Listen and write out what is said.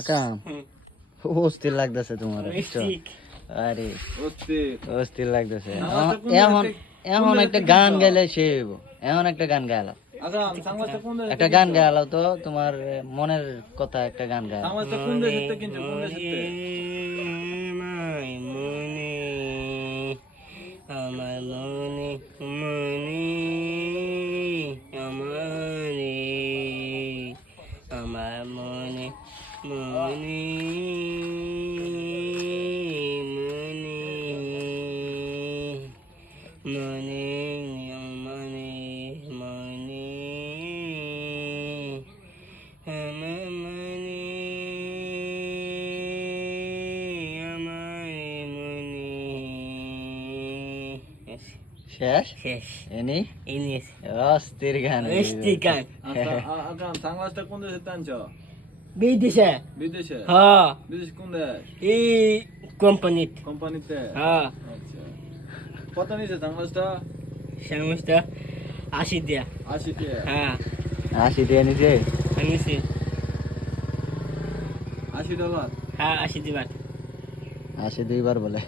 আকাম অস্থির লাগতেছে তোমার বুঝছো? আরে অস্থির লাগতেছে। এখন এখন একটা গান গাইলে সে হইব। এখন একটা গান গাইলাম, একটা গান গাইলাও তো তোমার মনের কথা, একটা গান গাইলাম। আমার মনে মনে আমার মনে মনে মনে মনে মনে আমার মনে আমার মনে শেষ শেষ এনি ইনিস অস্থির গান। অস্থির গান। সানগ্লাসটা কোন দেশে টানছো? বিদেশে বিদেশে? হ্যাঁ বিদেশ কোন দেশ? এই কোম্পানিতে কোম্পানিতে? হ্যাঁ আচ্ছা, কত নিছে সানগ্লাসটা? সমস্যা 80 দিয়া 80 টাকা। হ্যাঁ 80 দিয়ে নিছে। আনিছি $80? হ্যাঁ 80 দিবার 80 দুইবার বলে।